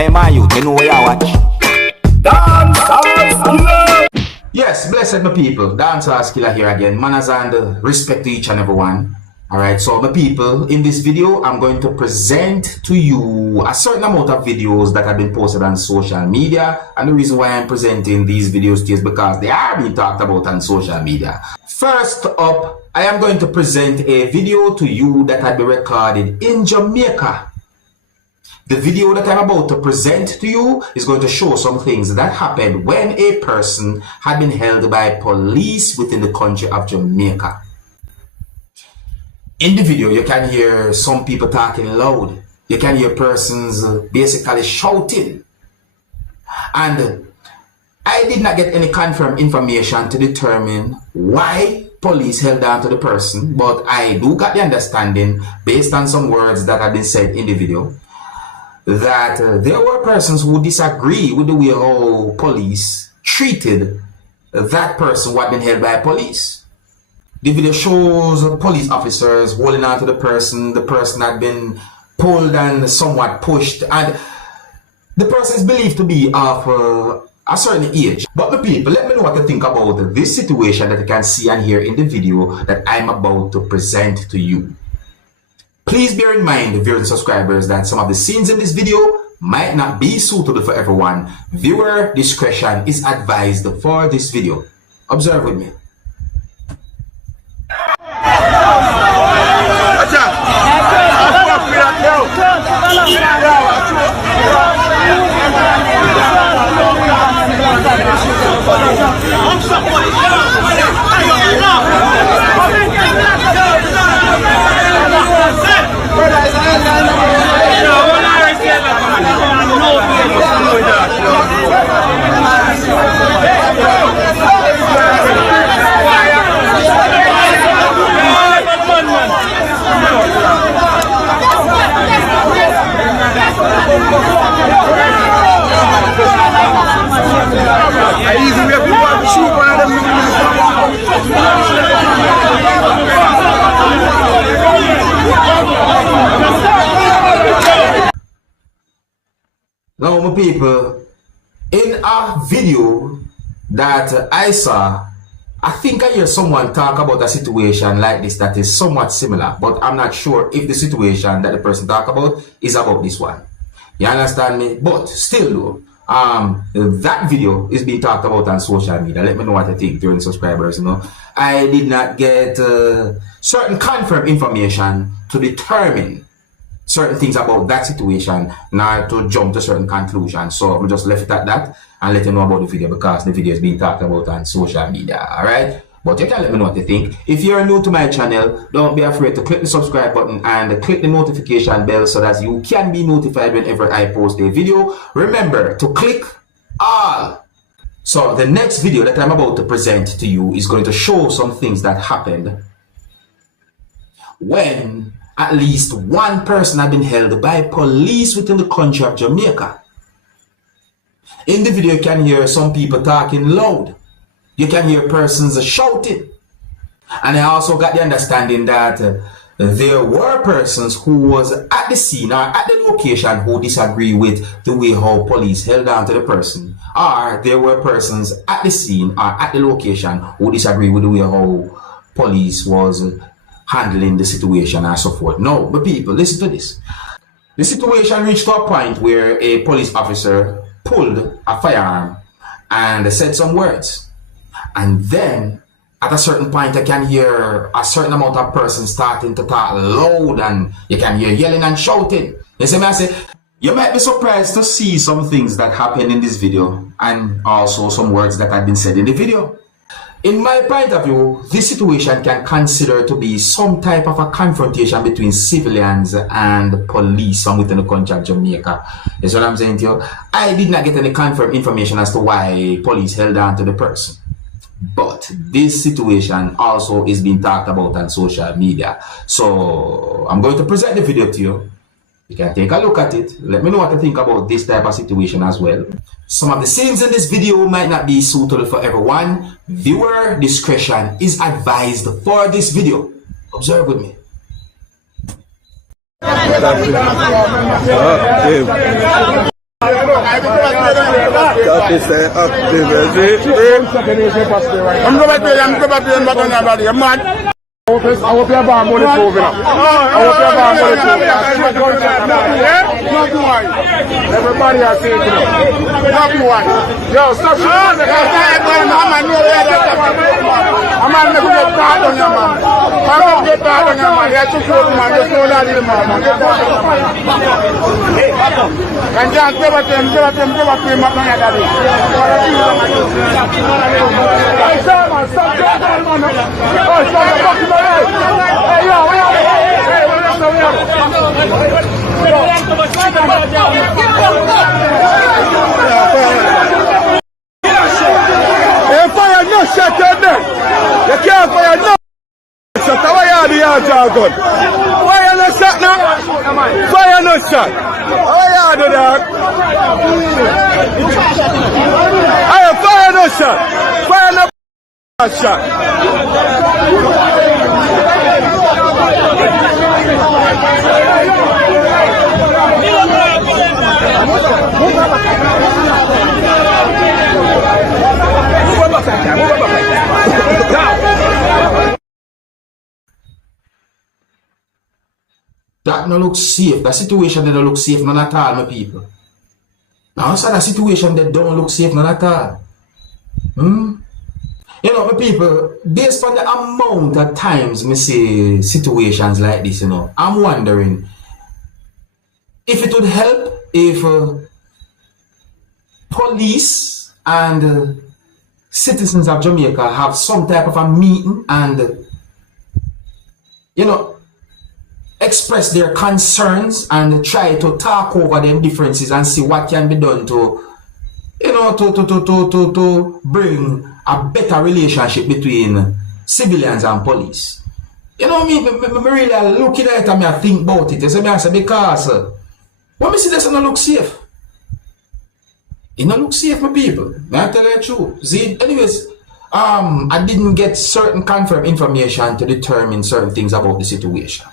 Hey man, you know where you watch? Dancehall skilla. Yes, blessed my people. Dancehall skilla here again. Manners and respect to each and every one. Alright, so my people, in this video, I'm going to present to you a certain amount of videos that have been posted on social media. And the reason why I'm presenting these videos to you is because they are being talked about on social media. First up, I am going to present a video to you that had been recorded in Jamaica. The video that I'm about to present to you is going to show some things that happened when a person had been held by police within the country of Jamaica. In the video, you can hear some people talking loud. You can hear persons basically shouting. And I did not get any confirmed information to determine why police held on to the person, but I do got the understanding, based on some words that have been said in the video, that there were persons who disagree with the way how police treated that person who had been held by police. The video shows police officers holding on to the person had been pulled and somewhat pushed, and the person is believed to be of a certain age. But the people, let me know what you think about this situation that you can see and hear in the video that I'm about to present to you. Please bear in mind, viewers and subscribers, that some of the scenes in this video might not be suitable for everyone. Viewer discretion is advised for this video. Observe with me. Now, my people, in a video that I saw, I think I hear someone talk about a situation like this that is somewhat similar, but I'm not sure if the situation that the person talk about is about this one. You understand me? But still though, that video is being talked about on social media. Let me know what you think, during subscribers, you know. I did not get certain confirmed information to determine certain things about that situation, not to jump to certain conclusions. So we just left it at that and let you know about the video, because the video is being talked about on social media. Alright? But you can let me know what you think. If you're new to my channel, don't be afraid to click the subscribe button and click the notification bell so that you can be notified whenever I post a video. Remember to click all. So the next video that I'm about to present to you is going to show some things that happened when at least one person had been held by police within the country of Jamaica. In the video, you can hear some people talking loud. You can hear persons shouting. And I also got the understanding that there were persons who was at the scene or at the location who disagree with the way how police held on to the person. Or there were persons at the scene or at the location who disagree with the way how police was handling the situation and so forth. No, but people, listen to this. The situation reached to a point where a police officer pulled a firearm and said some words. And then, at a certain point, I can hear a certain amount of persons starting to talk loud, and you can hear yelling and shouting. You see me? I say, you might be surprised to see some things that happened in this video, and also some words that have been said in the video. In my point of view, this situation can consider to be some type of a confrontation between civilians and police from within the country of Jamaica. That's what I'm saying to you. I did not get any confirmed information as to why police held on to the person. But this situation also is being talked about on social media. So I'm going to present the video to you. You can take a look at it. Let me know what you think about this type of situation as well. Some of the scenes in this video might not be suitable for everyone. Viewer discretion is advised for this video. Observe with me. That is active. I'm going to tell you, man. I hope you're born money proving up. I hope you're born money proving up. Not why. Everybody has taken it. Not why. Yo, stop shooting. I'm a new way. I'm a new get bad on your man. I'm going to get bad on your man. You have to show the man. There's no lad in the man. Get bad on your man. And just give it to him. Give it to him. Give it to him. I'm going to get it. Stop shooting, man. Oh, stop. Hey, yo, fire no shot in there. You can't fire no shot. Why are the jargon? Why are no shot now? Fire no shot. Why are the dog? I fire no shot. Fire no shot. That no look safe. That situation that don't look safe none at all, my people. Now, so that situation that don't look safe none at all. You know, my people, based on the amount of times me see situations like this, you know, I'm wondering if it would help if police and citizens of Jamaica have some type of a meeting and, you know, express their concerns and try to talk over them differences and see what can be done to, you know, to bring a better relationship between civilians and police. You know, me really looking at it and I think about it. You see, I say, because when me see this, it don't look safe. It don't look safe, my people. I tell you the truth. See, anyways, I didn't get certain confirmed information to determine certain things about the situation.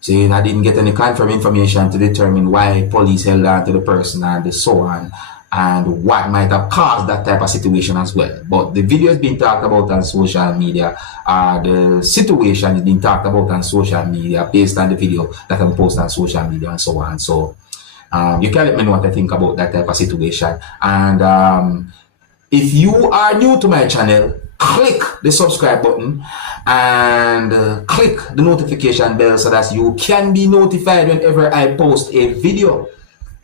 See, I didn't get any confirmed information to determine why police held on to the person and so on, and what might have caused that type of situation as well. But the video has been talked about on social media. The situation is being talked about on social media based on the video that I'm posting on social media and so on. So you can let me know what I think about that type of situation. And if you are new to my channel, click the subscribe button and click the notification bell so that you can be notified whenever I post a video.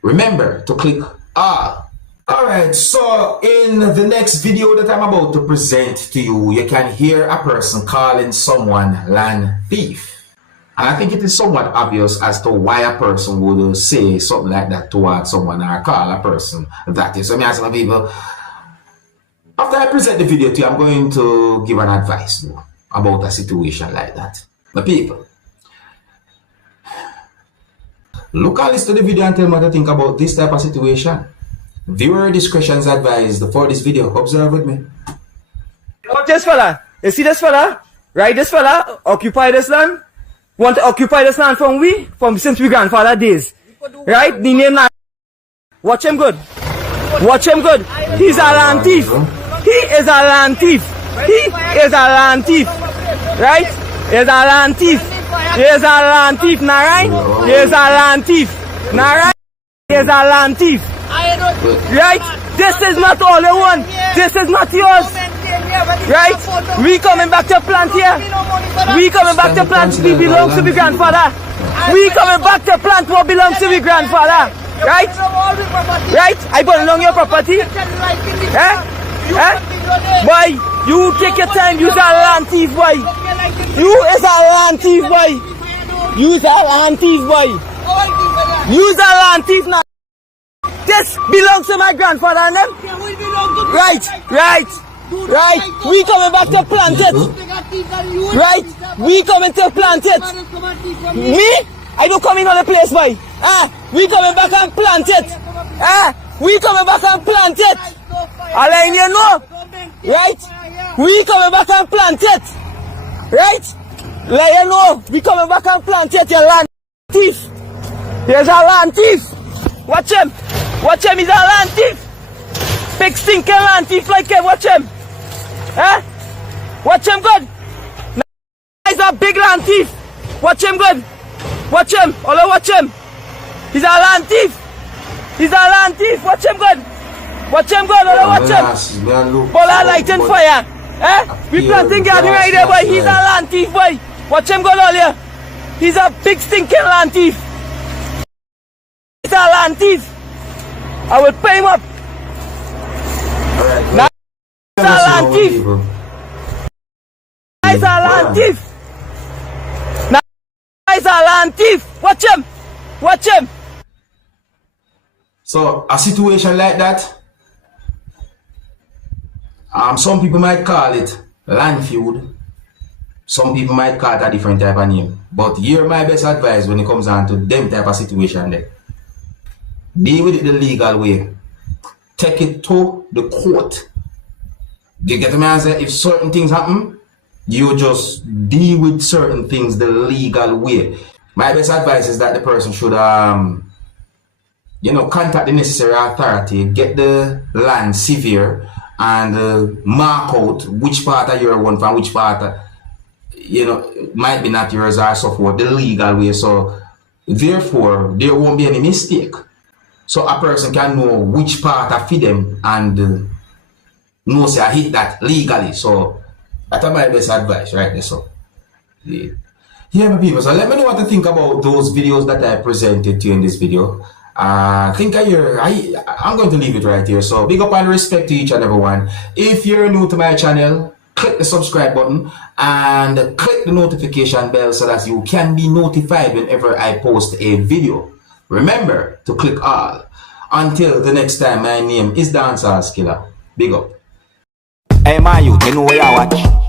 Remember to click all. Alright, so in the next video that I'm about to present to you, you can hear a person calling someone land thief. And I think it is somewhat obvious as to why a person would say something like that towards someone or call a person that is. So me ask my people, after I present the video to you, I'm going to give an advice about a situation like that. My people, look and listen to the video and tell me what you think about this type of situation. Viewer discretion is advised for this video. Observe with me. Watch this fella. You see this fella? Right, this fella occupy this land. Want to occupy this land from since we grandfather days. Right? The name now. Watch him good. Watch him good. He's a land thief. He is a land thief. He is a land thief. Right? He's a land thief. He is a land thief. Now right? He is a land thief. Now right? He is a land thief. Right? This is not all the one. This is not yours. Right? We coming back to plant here. We coming back to plant what belongs to the grandfather. We coming back to plant what belongs to the grandfather. Right? Right? I burn along your property. Boy, you take your time. You's a land thief, boy. You is a land thief, boy. You's a land thief, boy. You's a land thief now. This belongs to my grandfather and them. Right, right, right. We coming back to plant it. Right, we coming to plant it. Me? I don't come in on the place, boy. We coming back and plant it. We coming back and plant it. Alain, you know? Right? We coming back and plant it. Right? Let you know. We coming back and plant it, you land thief. Here's a land thief. Watch him. Watch him, he's a land thief. Big stinking land thief like him. Watch him. Eh? Watch him good. He's a big land thief. Watch him good. Watch him. Olo, watch him. He's a land thief. He's a land thief. Watch him good. Watch him good. Olo, watch him. Bola lighting fire. Eh? We planting garden right there, boy. He's a land thief, boy. Watch him good, all here. He's a big stinking land thief. He's a land thief. I will pay him up. Now he's a land thief. He's a land thief. Now he's a land thief. Watch him. Watch him. So a situation like that, some people might call it land feud. Some people might call it a different type of name. But here my best advice when it comes down to them type of situation there. Deal with it the legal way. Take it to the court. You get me? I say if certain things happen, you just deal with certain things the legal way. My best advice is that the person should contact the necessary authority, get the land severe, and mark out which part of your one from which part might be not yours or so forth, the legal way. So therefore there won't be any mistake. So a person can know which part of them and know say I hit that legally. So that's my best advice right there. So yeah, my people. So let me know what you think about those videos that I presented to you in this video. I'm going to leave it right here. So big up and respect to each and everyone. If you're new to my channel, click the subscribe button and click the notification bell so that you can be notified whenever I post a video. Remember to click all. Until the next time, my name is Dancehall Skilla. Big up. Hey, my youth, you know where you watch.